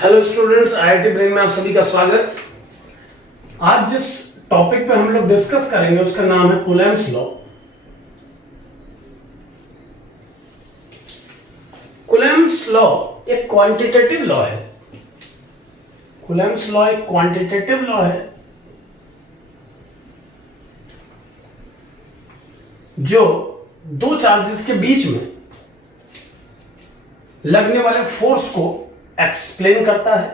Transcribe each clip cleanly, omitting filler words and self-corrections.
Hello students, IIT brain में आप सभी का स्वागत। आज जिस टॉपिक पे हम लोग डिस्कस करेंगे उसका नाम है कूलम्ब्स लॉ। कूलम्ब्स लॉ एक क्वांटिटेटिव लॉ है। कूलम्ब्स लॉ एक क्वांटिटेटिव लॉ है जो दो चार्जेस के बीच में लगने वाले फोर्स को एक्सप्लेन करता है।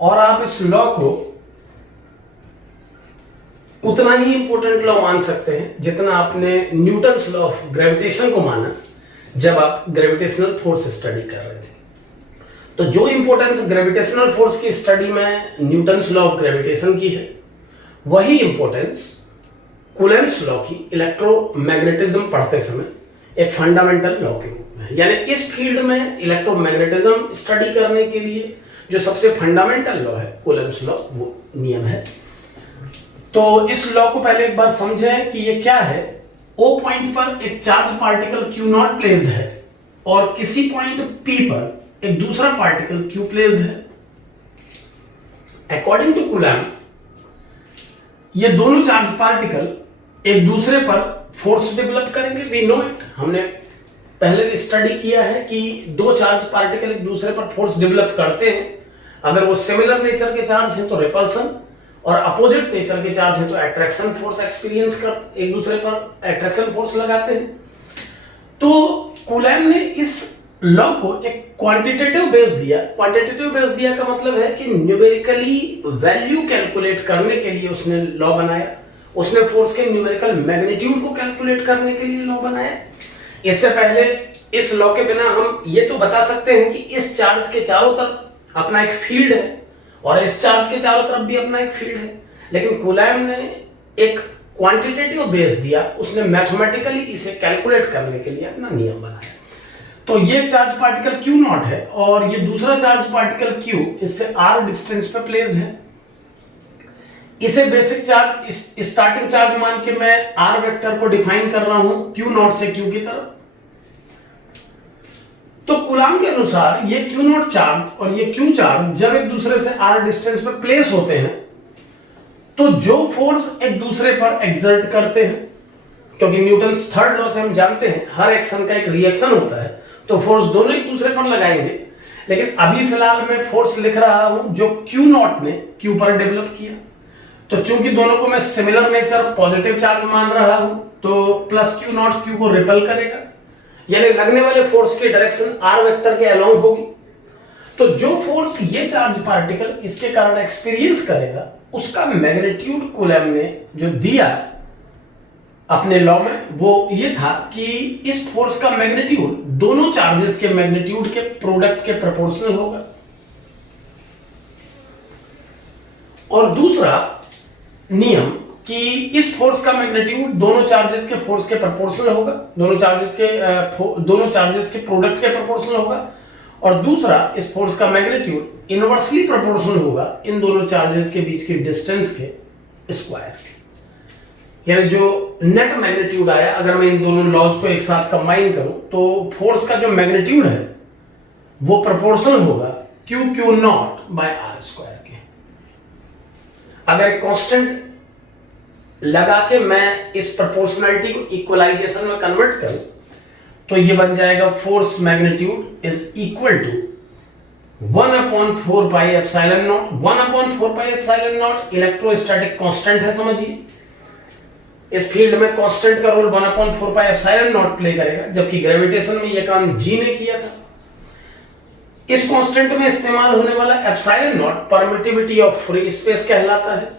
और आप इस लॉ को उतना ही इंपॉर्टेंट लॉ मान सकते हैं जितना आपने न्यूटन्स लॉ ऑफ ग्रेविटेशन को माना जब आप ग्रेविटेशनल फोर्स स्टडी कर रहे थे। तो जो इंपॉर्टेंस ग्रेविटेशनल फोर्स की स्टडी में न्यूटन्स लॉ ऑफ ग्रेविटेशन की है, वही इंपॉर्टेंस कूलम्ब्स लॉ की इलेक्ट्रोमैग्नेटिज्म पढ़ते समय एक फंडामेंटल लॉ के रूप में। यानी इस फील्ड में इलेक्ट्रोमैग्नेटिज्म स्टडी करने के लिए जो सबसे फंडामेंटल लॉ है कूलम्ब्स लॉ, वो नियम है। तो इस लॉ को पहले एक बार समझें कि ये क्या है। ओ पॉइंट पर एक charge particle Q not placed है और किसी पॉइंट P पर एक दूसरा पार्टिकल Q प्लेस्ड है। अकॉर्डिंग टू कूलम्ब ये दोनों चार्ज पार्टिकल एक दूसरे पर फोर्स डेवलप करेंगे। वी नो इट, हमने पहले भी स्टडी किया है कि दो चार्ज पार्टिकल एक दूसरे पर फोर्स डेवलप करते हैं। अगर वो सिमिलर नेचर के चार्ज हैं तो रिपल्सन, और अपोजिट नेचर के चार्ज हैं तो अट्रैक्शन फोर्स एक्सपीरियंस कर एक दूसरे पर अट्रैक्शन फोर्स लगाते हैं। तो कूलम्ब ने इस लॉ को एक क्वांटिटेटिव बेस दिया। क्वांटिटेटिव बेस दिया का मतलब है कि न्यूमेरिकली वैल्यू कैलकुलेट करने के लिए उसने लॉ बनाया। उसने फोर्स के न्यूमेरिकल मैग्नीट्यूड को कैलकुलेट करने के लिए लॉ बनाया। इससे पहले इस लॉ के बिना हम ये तो बता सकते हैं कि इस चार्ज के चारों तरफ अपना एक फील्ड है और इस चार्ज के चारों तरफ भी अपना एक फील्ड है, लेकिन कूलम्ब ने एक क्वांटिटेटिव बेस दिया। उसने मैथमेटिकली इसे कैलकुलेट करने के लिए अपना नियम बनाया। तो ये चार्ज पार्टिकल Q नॉट है और ये दूसरा चार्ज पार्टिकल Q इससे r डिस्टेंस पे प्लेस्ड है। इसे बेसिक चार्ज स्टार्टिंग चार्ज मान के मैं r वेक्टर को डिफाइन कर रहा हूं Q नॉट से Q की तरफ। तो कूलम्ब के अनुसार ये Q नॉट चार्ज और ये Q चार्ज जब एक दूसरे से r डिस्टेंस पर प्लेस होते हैं तो जो फोर्स एक दूसरे पर एक्सर्ट करते हैं, क्योंकि न्यूटन्स थर्ड लॉ से हम जानते हैं हर एक्शन का एक रिएक्शन होता है, तो फोर्स दोनों एक दूसरे पर लगाएंगे। लेकिन अभी फिलहाल मैं फोर्स लिख रहा हूं जो Q नॉट ने Q पर डेवलप किया। तो चूंकि दोनों को मैं सिमिलर नेचर पॉजिटिव चार्ज मान रहा हूं तो प्लस Q नॉट Q को रिपेल करेगा, यानी लगने वाले फोर्स की डायरेक्शन r वेक्टर के अलोंग होगी। तो जो फोर्स ये चार्ज पार्टिकल इसके कारण एक्सपीरियंस करेगा उसका मैग्नीट्यूड कूलम्ब ने जो दिया अपने लॉ में, वो ये था कि इस फोर्स का मैग्नीट्यूड दोनों चार्जेस के मैग्नीट्यूड के प्रोडक्ट के प्रोपोर्शनल होगा। और दूसरा नियम कि इस फोर्स का मैग्नीट्यूड दोनों चार्जेस के फोर्स के प्रोपोर्शनल होगा, दोनों चार्जेस के प्रोडक्ट के प्रोपोर्शनल होगा। और दूसरा, इस फोर्स का मैग्नीट्यूड इनवर्सली प्रोपोर्शनल होगा इन दोनों चार्जेस के बीच की डिस्टेंस के स्क्वायर। यानी जो नेट मैग्नीट्यूड आया, अगर मैं इन दोनों लॉज को एक साथ कंबाइन करूं तो फोर्स का जो मैग्नीट्यूड है वो प्रोपोर्शनल होगा Q naught by r square के। अगर कांस्टेंट लगा के मैं इस प्रोपोर्शनलिटी को इक्वलाइजेशन में कन्वर्ट करूं तो ये बन जाएगा force magnitude is equal to 1/4 pi epsilon naught. 1/4 pi epsilon naught electrostatic constant है, समझिए। इस फील्ड में कांस्टेंट का role 1/4 pi epsilon naught play करेगा, जबकि ग्रेविटेशन में यह काम G ने किया था। इस कांस्टेंट में इस्तेमाल होने वाला epsilon not permittivity of free space कहलाता है।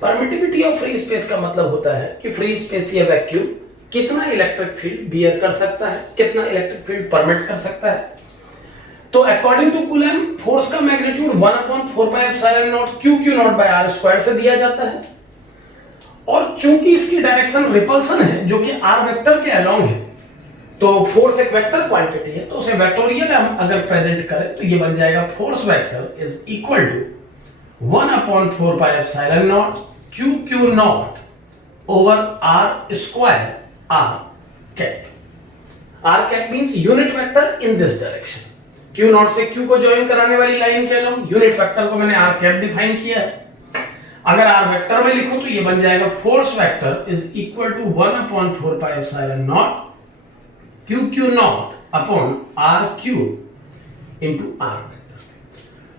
परमिटिविटी ऑफ फ्री स्पेस का मतलब होता है कि फ्री स्पेस या वैक्यूम कितना इलेक्ट्रिक फील्ड बियर कर सकता है, कितना इलेक्ट्रिक फील्ड परमिट कर सकता है। तो अकॉर्डिंग टू कूलम्ब फोर्स का magnitude 1/4 pi epsilon naught Q naught by r square से दिया जाता है। और चूंकि इसकी डायरेक्शन रिपल्सन है जो कि r वेक्टर के अलोंग है, तो फोर्स एक वेक्टर क्वांटिटी है, तो उसे वेक्टोरियल हम अगर प्रेजेंट करें तो ये बन जाएगा force vector is equal to 1/4 pi epsilon naught Q naught over r square r cap. r cap means unit vector in this direction। Q naught से Q को ज्वाइन कराने वाली लाइन कह लो, यूनिट वेक्टर को मैंने r कैप डिफाइन किया है। अगर r वेक्टर में लिखूं तो ये बन जाएगा force vector is equal to 1/4 pi epsilon naught Q naught upon r³ into r vector.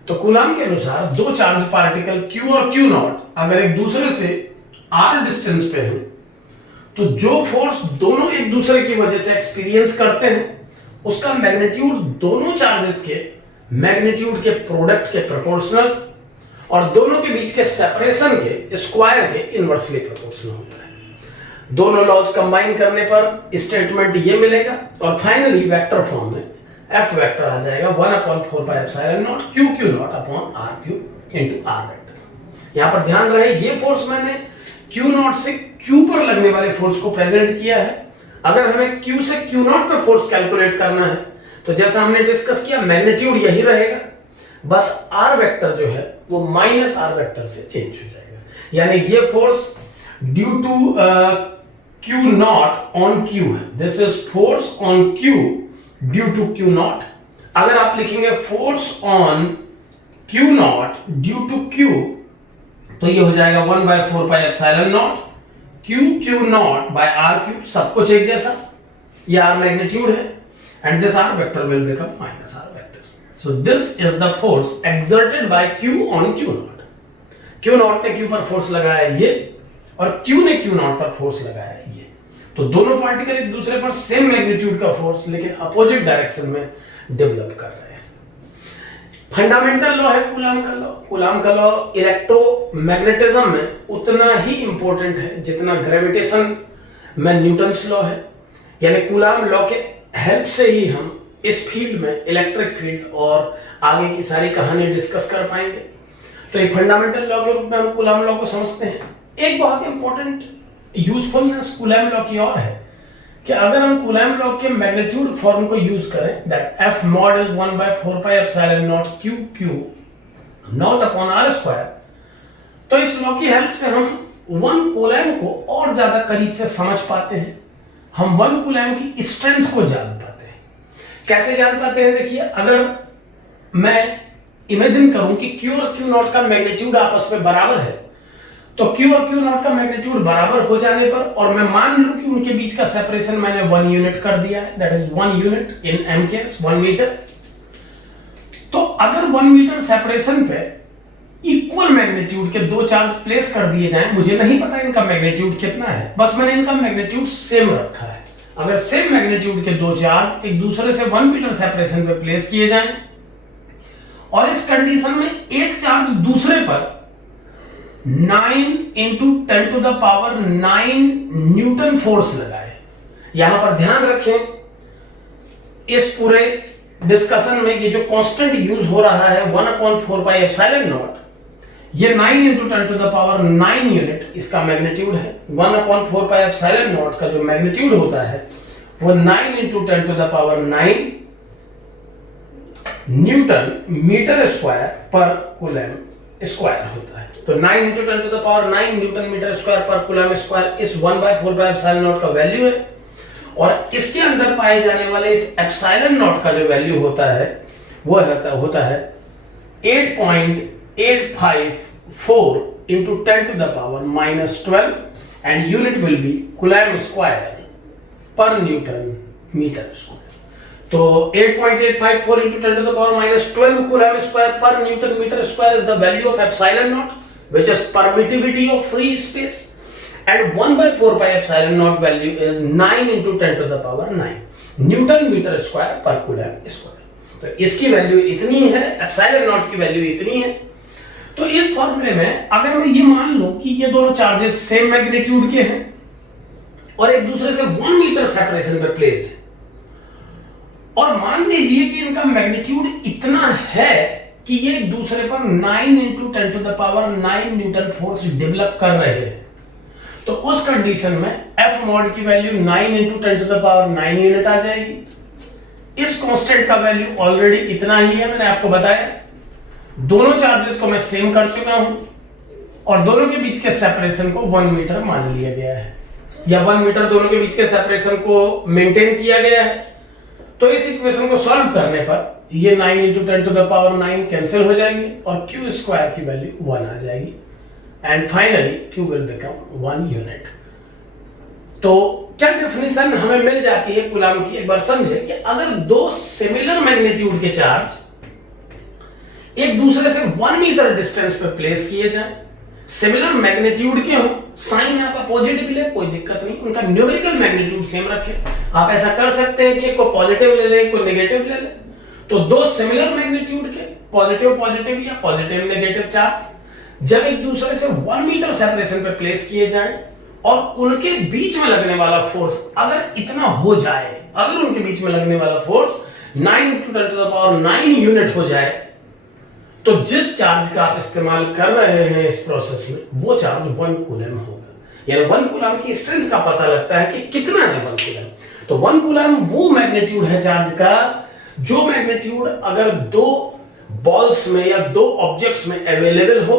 तो कूलाम के अनुसार दो चार्ज पार्टिकल Q और Q नॉट अगर एक दूसरे से r डिस्टेंस पे हैं तो जो फोर्स दोनों एक दूसरे की वजह से एक्सपीरियंस करते हैं उसका मैग्नीट्यूड दोनों चार्जेस के मैग्नीट्यूड के प्रोडक्ट के प्रोपोर्शनल और दोनों के बीच के सेपरेशन के स्क्वायर के इनवर्सली प्रोपोर्शनल होता है। दोनों लॉज कंबाइन करने पर स्टेटमेंट ये मिलेगा और फाइनली वेक्टर फॉर्म में F वेक्टर आ जाएगा 1/4 pi epsilon naught Q naught upon r³ into r vector. यहां पर ध्यान रहे ये फोर्स मैंने Q नॉट से Q पर लगने वाले फोर्स को प्रेजेंट किया है। अगर हमें Q से Q नॉट पे फोर्स कैलकुलेट करना है तो जैसा हमने डिस्कस किया मैग्नीट्यूड यही रहेगा, बस r वेक्टर जो है वो माइनस r वेक्टर से चेंज हो जाएगा। यानी ये force due to Q naught on Q है, this is force on Q due to Q naught. अगर आप लिखेंगे force on Q naught due to Q तो ये हो जाएगा 1/4 pi epsilon naught Q naught by r³, सब कुछ एक जैसा, ये r मैग्नीट्यूड है and this r vector will become minus r vector. So this is the force exerted by Q on Q not. Q not ने Q पर force लगाया ये और Q ने Q नॉट पर फोर्स लगाया ये। तो दोनों पार्टिकल एक दूसरे पर सेम मैग्नीट्यूड का फोर्स लेकिन अपोजिट डायरेक्शन में डेवलप कर रहे हैं। फंडामेंटल लॉ है कूलाम का लॉ। कूलाम का लॉ इलेक्ट्रोमैग्नेटिज्म में उतना ही इंपॉर्टेंट है जितना ग्रेविटेशन में न्यूटन्स लॉ है। यानी कूलाम लॉ के हेल्प से ही हम इस फील्ड में इलेक्ट्रिक फील्ड और आगे की सारी कहानी डिस्कस कर पाएंगे। तो एक फंडामेंटल लॉ के रूप में हम कूलाम लॉ को समझते हैं। एक बहुत इंपॉर्टेंट यूजफुलनेस कूलाम लॉ की और है कि अगर हम कूलाम लॉ के मैग्नीट्यूड फॉर्म को यूज करें that F mod is 1/4 pi epsilon naught Q naught upon r², तो इस लॉ की हेल्प से हम 1 कूलाम को और ज्यादा करीब से समझ पाते हैं। हम 1 कूलाम की स्ट्रेंथ को जान पाते हैं। कैसे जान पाते हैं? देखिए, अगर मैं इमेजिन करूं कि Q और Q नॉट का मैग्नीट्यूड आपस में बराबर है तो Q और Q नॉट का मैग्नीट्यूड बराबर हो जाने पर और मैं मान लूं कि उनके बीच का सेपरेशन मैंने 1 यूनिट कर दिया है, that is 1 unit in m case 1 metre. तो अगर 1 मीटर सेपरेशन पे इक्वल मैग्नीट्यूड के दो चार्ज प्लेस कर दिए जाएं, मुझे नहीं पता इनका मैग्नीट्यूड कितना है, बस मैंने इनका मैग्नीट्यूड सेम रखा है। अगर सेम मैग्नीट्यूड के दो चार्ज एक दूसरे से 1 मीटर सेपरेशन पे प्लेस किए जाएं और इस कंडीशन में एक चार्ज दूसरे पर 9 into 10 to the power 9 Newton force लगाए। यहां पर ध्यान रखें, इस पूरे डिस्कशन में ये जो कांस्टेंट यूज हो रहा है 1/4 पाई एप्सिलॉन नॉट, ये 9 into 10 to the power 9 unit इसका मैग्नीट्यूड है। 1/4 पाई एप्सिलॉन नॉट का जो मैग्नीट्यूड होता है वो 9 into 10 to the power 9 newton metre square पर कूलम स्क्वायर होता है। तो 9 into 10 to the power 9 newton metre square पर कूलम स्क्वायर इस 1/4 पाई एप्सिलॉन नॉट का वैल्यू है और इसके अंदर पाए जाने वाले इस एप्सिलॉन नॉट का जो वैल्यू होता है वो होता है 8.854 into 10 to the power -12 and unit will be coulomb square पर न्यूटन मीटर स्क्वायर। तो 8.854 into 10 to the power -12 coulomb square पर newton metre square is the value of epsilon naught, which is permittivity of free space, and 1/4 pi epsilon naught value is 9 into 10 to the power 9 newton metre square पर coulomb square. तो इसकी value इतनी है, epsilon not की value इतनी है। तो इस फॉर्मूले में अगर मैं ये मान लूं कि ये दोनों चार्जेस सेम मैग्नीट्यूड के हैं और एक दूसरे से 1 मीटर सेपरेशन पे प्लेस्ड है और मान लीजिए कि इनका मैग्नीट्यूड इतना है कि ये एक दूसरे पर 9 into 10 to the power 9 Newton force develop कर रहे हैं, तो उस कंडीशन में F mod की value 9 into 10 to the power 9 unit आ जाएगी। इस कांस्टेंट का वैल्यू ऑलरेडी इतना ही है, मैंने आपको बताया। दोनों चार्जेस को मैं सेम कर चुका हूं और दोनों के बीच के सेपरेशन को 1 मीटर मान लिया गया है या 1 मीटर दोनों के बीच के सेपरेशन को मेंटेन किया गया है। तो इस इक्वेशन को सॉल्व करने पर ये 9 इंटू 10⁹ कैंसिल हो जाएंगे और क्यू स्क्वायर की वैल्यू 1 आ जाएगी and finally Q will become 1 unit. तो क्या डेफिनेशन हमें मिल जाती है कूलम की, एक बार समझे कि अगर दो सिमिलर मैग्नीट्यूड के चार्ज एक दूसरे से 1 मीटर डिस्टेंस पे प्लेस किए जाए, सिमिलर मैग्नीट्यूड के हो, साइन आप पॉजिटिव ले कोई दिक्कत नहीं, उनका न्यूमेरिकल मैग्नीट्यूड सेम रखें। आप ऐसा कर सकते हैं कि एक को पॉजिटिव ले ले, एक को नेगेटिव ले ले। तो दो सिमिलर मैग्नीट्यूड के पॉजिटिव पॉजिटिव या पॉजिटिव नेगेटिव चार्ज जब एक दूसरे से 1 मीटर सेपरेशन पे प्लेस किए जाए और उनके बीच में लगने वाला फोर्स अगर इतना हो जाए, अगर उनके बीच में लगने वाला फोर्स 9 × 10⁹ यूनिट हो जाए, तो जिस चार्ज का आप इस्तेमाल कर रहे हैं इस प्रोसेस में वो चार्ज 1 कूलम होगा। यानी 1 कूलम की स्ट्रेंथ का पता लगता है कि कितना है 1 कूलम। तो 1 कूलम वो मैग्नीट्यूड है चार्ज का जो मैग्नीट्यूड अगर दो बॉल्स में या दो ऑब्जेक्ट्स में अवेलेबल हो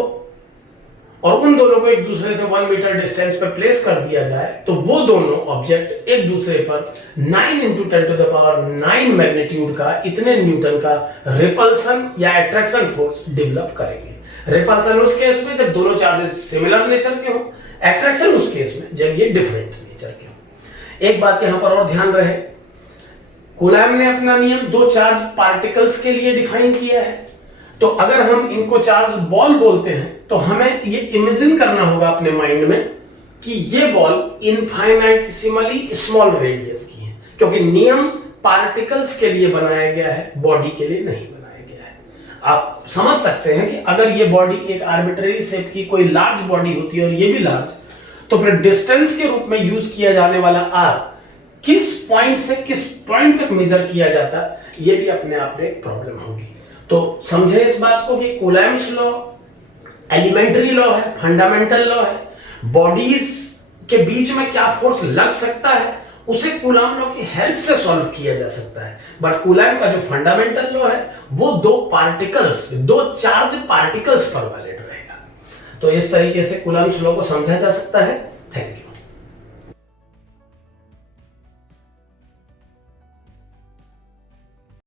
और उन दोनों को एक दूसरे से 1 मीटर डिस्टेंस पर प्लेस कर दिया जाए तो वो दोनों ऑब्जेक्ट एक दूसरे पर 9 इंटू 10⁹ मैग्नीट्यूड का इतने न्यूटन का रिपल्सन या अट्रैक्शन फोर्स डेवलप करेंगे। रिपल्सन उस केस में जब दोनों चार्जेस सिमिलर नेचर के हो, अट्रैक्शन उस केस में जब ये डिफरेंट नेचर के हो। एक बात यहां पर और ध्यान रहे, कूलम ने अपना नियम दो चार्ज पार्टिकल्स के लिए डिफाइन किया है। तो अगर हम इनको चार्ज बॉल बोलते हैं तो हमें ये इमेजिन करना होगा अपने माइंड में कि ये बॉल इनफाइनाइटेसिमली स्मॉल रेडियस की है, क्योंकि नियम पार्टिकल्स के लिए बनाया गया है, बॉडी के लिए नहीं बनाया गया है। आप समझ सकते हैं कि अगर ये बॉडी एक आर्बिट्रेरी शेप की कोई लार्ज बॉडी होती है और ये भी लार्ज, तो फिर डिस्टेंस के रूप में यूज किया जाने वाला आर किस पॉइंट से किस पॉइंट तक मेजर किया जाता, ये भी अपने आप में एक प्रॉब्लम होगी। तो समझे इस बात को कि कूलम्स लॉ एलिमेंट्री लॉ है, फंडामेंटल लॉ है। बॉडीज के बीच में क्या फोर्स लग सकता है उसे कूलम लॉ की हेल्प से सॉल्व किया जा सकता है, बट कूलम का जो फंडामेंटल लॉ है वो दो चार्ज पार्टिकल्स पर वैलिड रहेगा। तो इस तरीके से कूलम्स लॉ को समझा जा सकता है।